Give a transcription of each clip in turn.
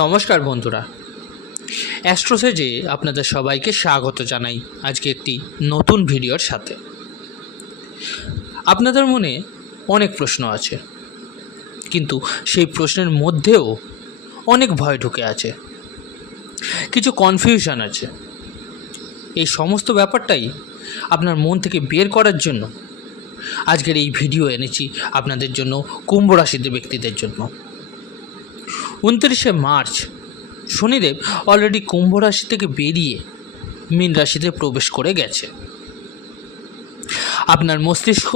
নমস্কার বন্ধুরা। অ্যাস্ট্রোসেজে আপনাদের সবাইকে স্বাগত জানাই আজকে একটি নতুন ভিডিওর সাথে। আপনাদের মনে অনেক প্রশ্ন আছে, কিন্তু সেই প্রশ্নের মধ্যেও অনেক ভয় ঢুকে আছে। কিছু কনফিউশন আছে। এই সমস্ত ব্যাপারটাই আপনার মন থেকে বের করার জন্য আজকের এই ভিডিও এনেছি আপনাদের জন্য কুম্ভ রাশিতে ব্যক্তিদের জন্য। উনত্রিশে মার্চ, শনিদেব অলরেডি কুম্ভ রাশি থেকে বেরিয়ে মীন রাশিতে প্রবেশ করে গেছে। আপনার মস্তিষ্ক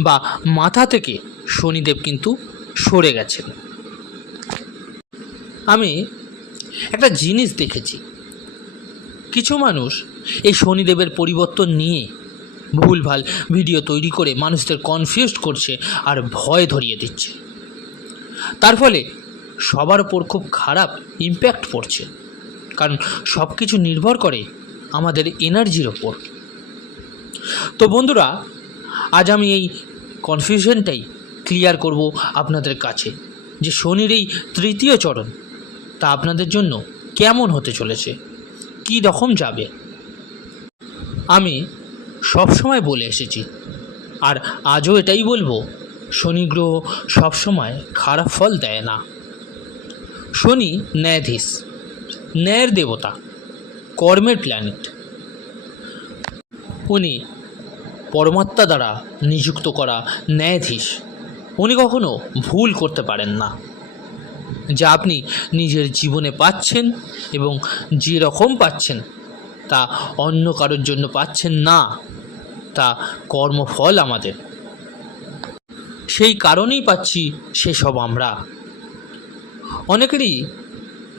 বা মাথা থেকে শনিদেব কিন্তু সরে গেছেন। আমি একটা জিনিস দেখেছি। কিছু মানুষ এই শনিদেবের পরিবর্তন নিয়ে ভুলভাল ভিডিও তৈরি করে মানুষদের কনফিউজ করছে আর ভয় ধরিয়ে দিচ্ছে। তার ফলে সবার ওপর খুব খারাপ ইম্প্যাক্ট পড়ছে। কারণ সব কিছু নির্ভর করে আমাদের এনার্জির ওপর তো বন্ধুরা, আজ আমি এই কনফিউশনটাই ক্লিয়ার করব আপনাদের কাছে যে শনির এই তৃতীয় চরণ, তা আপনাদের জন্য কেমন হতে চলেছে? কী রকম যাবে? আমি সবসময় বলে এসেছি, আর আজও এটাই বলব, শনি গ্রহ সবসময় খারাপ ফল দেয় না। শনি, ন্যায়াধীশ। ন্যায়ের দেবতা, কর্মের প্ল্যানেট উনি পরমাত্মা দ্বারা নিযুক্ত করা ন্যায়াধীশ। উনি কখনো ভুল করতে পারেন না। যা আপনি নিজের জীবনে পাচ্ছেন এবং যে রকম পাচ্ছেন, তা অন্য কারোর জন্য পাচ্ছেন না। তা কর্মফল আমাদের। সেই কারণেই পাচ্ছি সেসব আমরা। অনেকেরই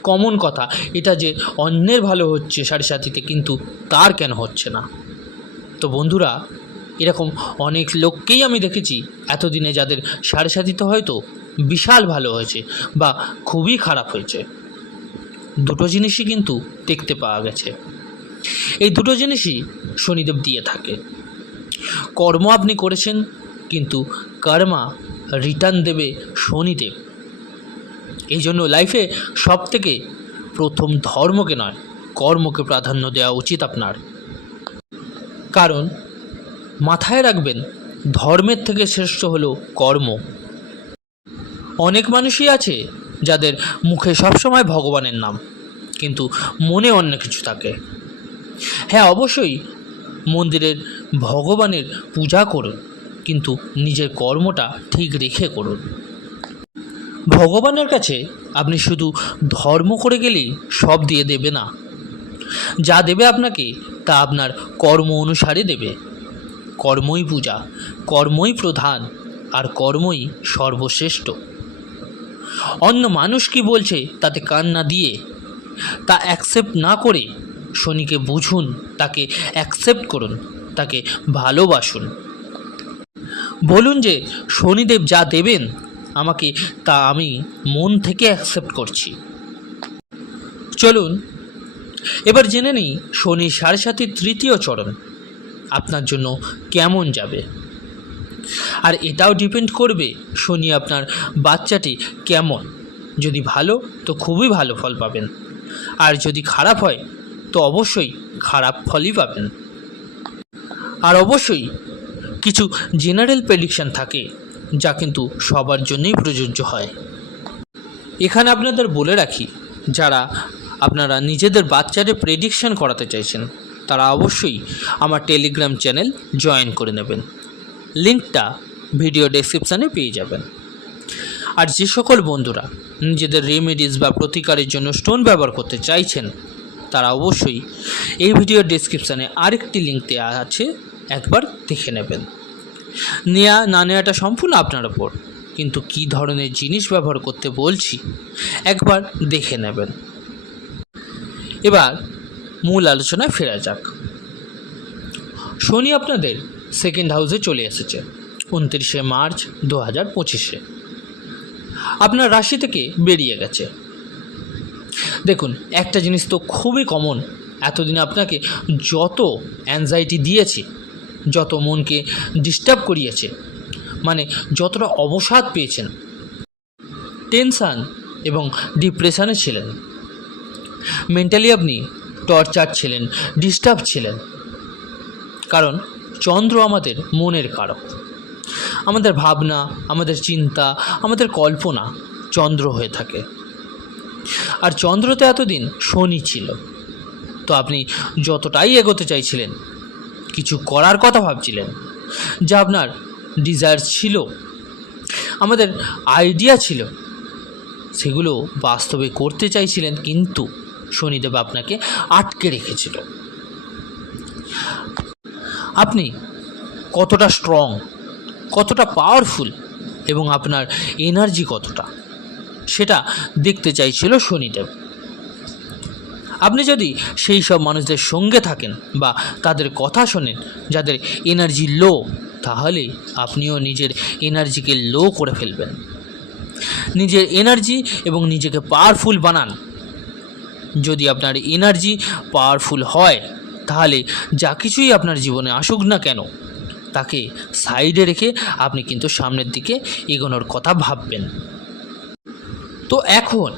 কমন কথা। এটা যে অন্যের ভালো হচ্ছে সাড়ে সাথীতে কিন্তু তার কেন হচ্ছে না? তো বন্ধুরা, এরকম অনেক লোককেই আমি দেখেছি এতদিনে যাদের সাড়ে সাথীতে হয়তো বিশাল ভালো হয়েছে বা খুবই খারাপ হয়েছে। দুটো জিনিসই কিন্তু দেখতে পাওয়া গেছে। এই দুটো জিনিসই শনিদেব দিয়ে থাকে। কর্ম আপনি করেছেন, কিন্তু কর্মা রিটার্ন দেবে শনিদেব। এই জন্য লাইফে সব থেকে প্রথম ধর্মকে নয়, কর্মকে প্রাধান্য দেওয়া উচিত আপনার। কারণ, মাথায় রাখবেন, ধর্মের থেকে শ্রেষ্ঠ হলো কর্ম। অনেক মানুষই আছে যাদের মুখে সবসময় ভগবানের নাম, কিন্তু মনে অন্য কিছু থাকে। হ্যাঁ অবশ্যই মন্দিরের ভগবানের পূজা করুন, কিন্তু নিজের কর্মটা ঠিক রেখে করুন। ভগবানের কাছে আপনি শুধু ধর্ম করে গেলেই সব দিয়ে দেবে না। যা দেবে আপনাকে, তা আপনার কর্ম অনুসারে দেবে। কর্মই পূজা, কর্মই প্রধান, আর কর্মই সর্বশ্রেষ্ঠ। অন্য মানুষ কি বলছে তাতে কান না দিয়ে? তা অ্যাকসেপ্ট না করে শনিকে বুঝুন, তাকে অ্যাকসেপ্ট করুন, তাকে ভালোবাসুন। বলুন যে শনিদেব যা দেবেন আমাকে, তা আমি মন থেকে অ্যাকসেপ্ট করছি। চলুন, এবার জেনে নিই শনি সাড়ে সাতের তৃতীয় চরণ। আপনার জন্য কেমন যাবে? আর এটাও ডিপেন্ড করবে শনি আপনার বাচ্চাটি কেমন। যদি ভালো, তো খুবই ভালো ফল পাবেন। আর যদি খারাপ হয়, তো অবশ্যই খারাপ ফলই পাবেন। আর অবশ্যই কিছু জেনারেল প্রেডিকশন থাকে। যা কিন্তু সবার জন্যই প্রযোজ্য হয়। এখানে আপনাদের বলে রাখি, যারা আপনারা নিজেদের বাচ্চাদের প্রেডিকশন করাতে চাইছেন, তারা অবশ্যই আমার টেলিগ্রাম চ্যানেল জয়েন করে নেবেন। লিঙ্কটা ভিডিও ডেসক্রিপশানে পেয়ে যাবেন। আর যে সকল বন্ধুরা নিজেদের রেমেডিস বা প্রতিকারের জন্য স্টোন ব্যবহার করতে চাইছেন, তারা অবশ্যই এই ভিডিও ডেসক্রিপশানে আরেকটি লিঙ্ক দেওয়া আছে, একবার দেখে নেবেন। নেওয়া না নেওয়াটা সম্পূর্ণ আপনার ওপর। কিন্তু কী ধরনের জিনিস ব্যবহার করতে বলছি, একবার দেখে নেবেন। এবার মূল আলোচনায় ফেরা যাক। শনি আপনাদের সেকেন্ড হাউসে চলে এসেছে, উনত্রিশে মার্চ দু হাজার পঁচিশে। আপনার রাশি থেকে বেরিয়ে গেছে। দেখুন, একটা জিনিস তো খুবই কমন এতদিন আপনাকে যত অ্যাংজাইটি দিয়েছে যত মনকে ডিস্টার্ব করিয়েছে মানে যতটা অবসাদ পেয়েছেন টেনশান এবং ডিপ্রেশনে ছিলেন। মেন্টালি আপনি টর্চার ছিলেন ডিস্টার্ব ছিলেন। কারণ চন্দ্র আমাদের মনের কারক। আমাদের ভাবনা, আমাদের চিন্তা, আমাদের কল্পনা চন্দ্র হয়ে থাকে। আর চন্দ্রতে এতদিন শনি ছিল। তো আপনি যতটাই এগোতে চাইছিলেন কিছু করার কথা ভাবছিলেন, যা আপনার ডিজায়ার ছিল। আমাদের আইডিয়া ছিল। সেগুলো বাস্তবে করতে চাইছিলেন, কিন্তু শনিদেব আপনাকে আটকে রেখেছিল। আপনি কতটা স্ট্রং কতটা পাওয়ারফুল এবং আপনার এনার্জি কতটা, সেটা দেখতে চাইছিল শনিদেব। আপনি যদি সেই সব মানুষদের সঙ্গে থাকেন বা তাদের কথা শোনেন, যাদের এনার্জি লো তাহলে আপনিও নিজের এনার্জিকে লো করে ফেলবেন। নিজের এনার্জি এবং নিজেকে পাওয়ারফুল বানান। যদি আপনার এনার্জি পাওয়ারফুল হয়, তাহলে যা কিছুই আপনার জীবনে আসুক না কেন, তাকে সাইডে রেখে আপনি কিন্তু সামনের দিকে এগোনোর কথা ভাববেন। তো এখন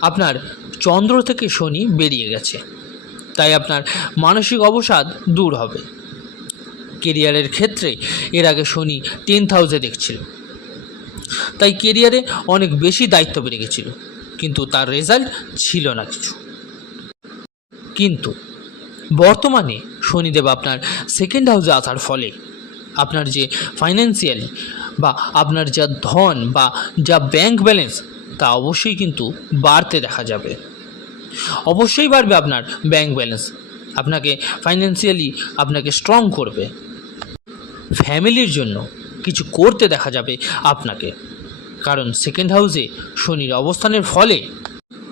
আপনার চন্দ্র থেকে শনি বেরিয়ে গেছে। তাই আপনার মানসিক অবসাদ দূর হবে। কেরিয়ারের ক্ষেত্রে এর আগে শনি টেন হাউসে দেখছিল। তাই কেরিয়ারে অনেক বেশি দায়িত্ব বেড়ে গেছিল। কিন্তু তার রেজাল্ট ছিল না কিছু। কিন্তু বর্তমানে শনিদেব আপনার সেকেন্ড হাউসে আসার ফলে আপনার যে ফাইন্যান্সিয়ালি বা আপনার যা ধন বা যা ব্যাংক ব্যালেন্স তা অবশ্যই কিন্তু বাড়তে দেখা যাবে। অবশ্যই বাড়বে আপনার ব্যাংক ব্যালেন্স আপনাকে ফাইন্যান্সিয়ালি আপনাকে স্ট্রং করবে। ফ্যামিলির জন্য কিছু করতে দেখা যাবে আপনাকে। কারণ সেকেন্ড হাউসে শনির অবস্থানের ফলে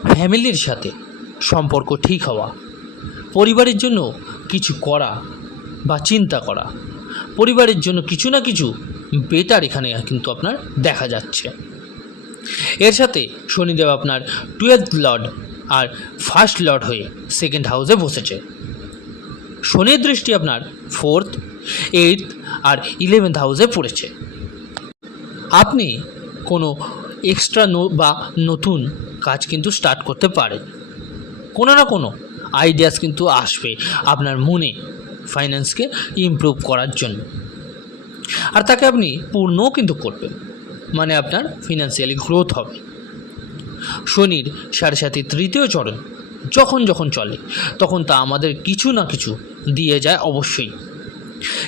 ফ্যামিলির সাথে সম্পর্ক ঠিক হওয়া, পরিবারের জন্য কিছু করা বা চিন্তা করা, পরিবারের জন্য কিছু না কিছু বেটার এখানে কিন্তু আপনার দেখা যাচ্ছে। এর সাথে শনিদেব আপনার টুয়েলভ লর্ড আর ফার্স্ট লর্ড হয়ে সেকেন্ড হাউসে বসেছে। শনির দৃষ্টি আপনার ফোর্থ এইট আর ইলেভেন্থ হাউসে পড়েছে। আপনি কোনো এক্সট্রা বা নতুন কাজ কিন্তু স্টার্ট করতে পারেন। কোনো না কোনো আইডিয়াস কিন্তু আসবে আপনার মনে ফাইন্যান্সকে ইমপ্রুভ করার জন্য। আর তাকে আপনি পূর্ণও কিন্তু করবেন। মানে আপনার ফিনান্সিয়ালি গ্রোথ হবে। শনির সাড়ে সাথে তৃতীয় চরণ যখন যখন চলে, তখন তা আমাদের কিছু না কিছু দিয়ে যায় অবশ্যই।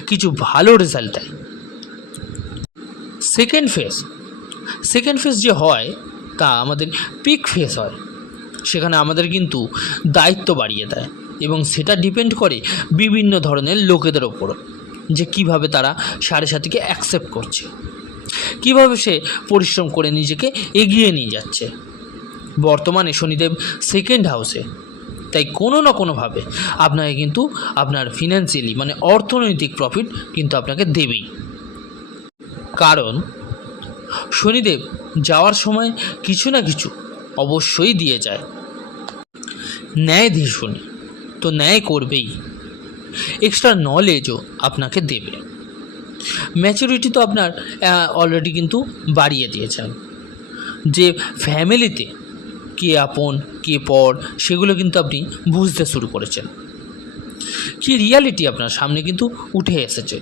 কিছু ভালো রেজাল্ট দেয়। সেকেন্ড ফেজ সেকেন্ড ফেজ যে হয়, তা আমাদের পিক ফেজ হয়। সেখানে আমাদের কিন্তু দায়িত্ব বাড়িয়ে দেয় এবং সেটা ডিপেন্ড করে বিভিন্ন ধরনের লোকেদের ওপর, যে কীভাবে তারা সাড়ে সাতিকে অ্যাকসেপ্ট করছে। কীভাবে সে পরিশ্রম করে নিজেকে এগিয়ে নিয়ে যাচ্ছে। বর্তমানে শনিদেব সেকেন্ড হাউসে তাই কোনো না কোনোভাবে আপনাকে কিন্তু আপনার ফিনান্সিয়ালি মানে অর্থনৈতিক প্রফিট কিন্তু আপনাকে দেবেই। কারণ শনিদেব যাওয়ার সময় কিছু না কিছু অবশ্যই দিয়ে যায়। ন্যায়াধীশ শনি তো ন্যায় করবেই। এক্সট্রা নলেজও আপনাকে দেবে। ম্যাচুরিটি তো আপনার অলরেডি কিন্তু বাড়িয়ে দিয়েছেন। যে ফ্যামিলিতে কে আপন, কে পর, সেগুলো কিন্তু আপনি বুঝতে শুরু করেছেন। কি রিয়ালিটি আপনার সামনে কিন্তু উঠে এসেছে।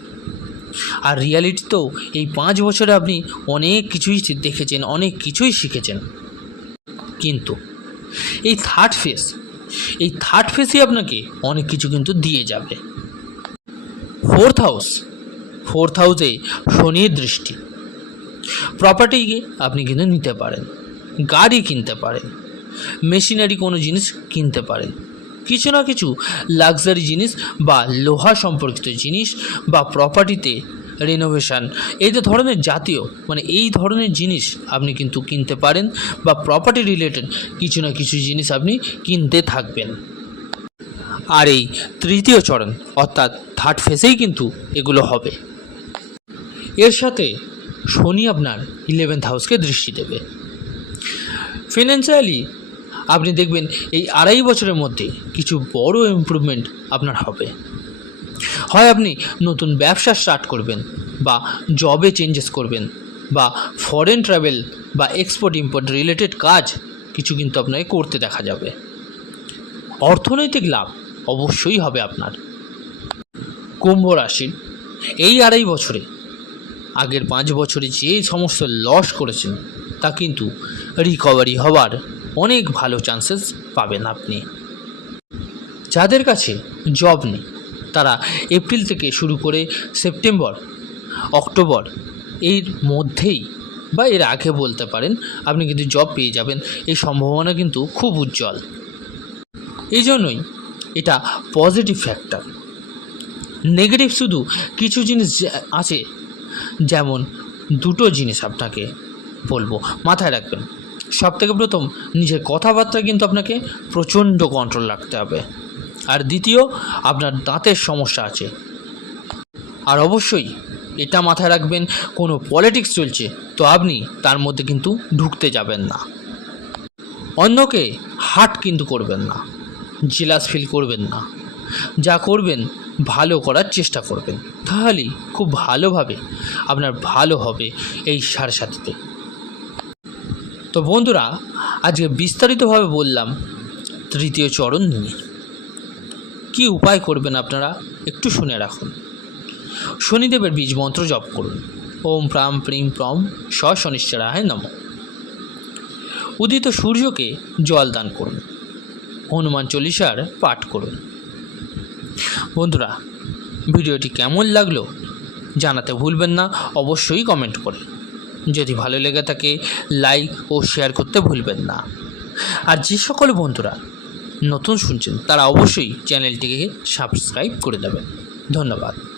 আর রিয়ালিটি তো এই পাঁচ বছরে আপনি অনেক কিছুই দেখেছেন, অনেক কিছুই শিখেছেন। কিন্তু এই থার্ড ফেস এই থার্ড ফেসই আপনাকে অনেক কিছু কিন্তু দিয়ে যাবে। ফোর্থ হাউস ফোর্থ হাউসে শনির দৃষ্টি। প্রপার্টি আপনি কিন্তু নিতে পারেন, গাড়ি কিনতে পারেন মেশিনারি কোনো জিনিস কিনতে পারেন কিছু না কিছু লাক্সারি জিনিস বা লোহা সম্পর্কিত জিনিস বা প্রপার্টিতে রেনোভেশন এই যে ধরনের জাতীয় মানে এই ধরনের জিনিস আপনি কিন্তু কিনতে পারেন বা প্রপার্টি রিলেটেড কিছু না কিছু জিনিস আপনি কিনতে থাকবেন। আর এই তৃতীয় চরণ, অর্থাৎ থার্ড ফেসেই কিন্তু এগুলো হবে। এর সাথে শনি আপনার ইলেভেন্থ হাউসকে দৃষ্টি দেবে। ফিনান্সিয়ালি আপনি দেখবেন এই আড়াই বছরের মধ্যে কিছু বড় ইমপ্রুভমেন্ট আপনার হবে। হয় আপনি নতুন ব্যবসা স্টার্ট করবেন বা জবে চেঞ্জেস করবেন বা ফরেন ট্রাভেল বা এক্সপোর্ট ইম্পোর্ট রিলেটেড কাজ কিছু কিন্তু আপনাকে করতে দেখা যাবে। অর্থনৈতিক লাভ অবশ্যই হবে আপনার। কুম্ভ রাশির এই আড়াই বছরে, আগের পাঁচ বছরে যে সমস্ত লস করেছেন, তা কিন্তু রিকভারি হওয়ার অনেক ভালো চান্সেস পাবেন আপনি। যাদের কাছে জব নেই, তারা এপ্রিল থেকে শুরু করে সেপ্টেম্বর অক্টোবর এর মধ্যেই বা এর আগে বলতে পারেন, আপনি কিন্তু জব পেয়ে যাবেন। এই সম্ভাবনা কিন্তু খুব উজ্জ্বল। এই জন্যই এটা পজিটিভ ফ্যাক্টর নেগেটিভ শুধু কিছু জিনিস আছে, যেমন দুটো জিনিস আপনাকে বলব। মাথায় রাখবেন সব থেকে প্রথম, নিজের কথাবার্তা কিন্তু আপনাকে প্রচণ্ড কন্ট্রোল রাখতে হবে। আর দ্বিতীয়, আপনার দাঁতের সমস্যা আছে। আর অবশ্যই এটা মাথায় রাখবেন, কোনো পলিটিক্স চলছে, তো আপনি তার মধ্যে কিন্তু ঢুকতে যাবেন না। অন্যকে হার্ট কিন্তু করবেন না জেলাস ফিল করবেন না। যা করবেন, ভালো করার চেষ্টা করবেন। তাহলেই খুব ভালোভাবে আপনার ভালো হবে এই সাড়ে সাথীতে তো বন্ধুরা, আজকে বিস্তারিতভাবে বললাম তৃতীয় চরণ নিয়ে। কী উপায় করবেন আপনারা? একটু শুনে রাখুন। শনিদেবের বীজ মন্ত্র জপ করুন। ওম প্রাম প্রিম প্রম স শনিশ্চরায় নম। উদিত সূর্যকে জল দান করুন। হনুমান চল্লিশার পাঠ করুন। বন্ধুরা, ভিডিওটি কেমন লাগল জানাতে ভুলবেন না, অবশ্যই কমেন্ট করে। যদি ভালো লেগে থাকে লাইক ও শেয়ার করতে ভুলবেন না। আর যে সকল বন্ধুরা নতুন শুনছেন, তারা অবশ্যই চ্যানেলটিকে সাবস্ক্রাইব করে দেবেন। ধন্যবাদ।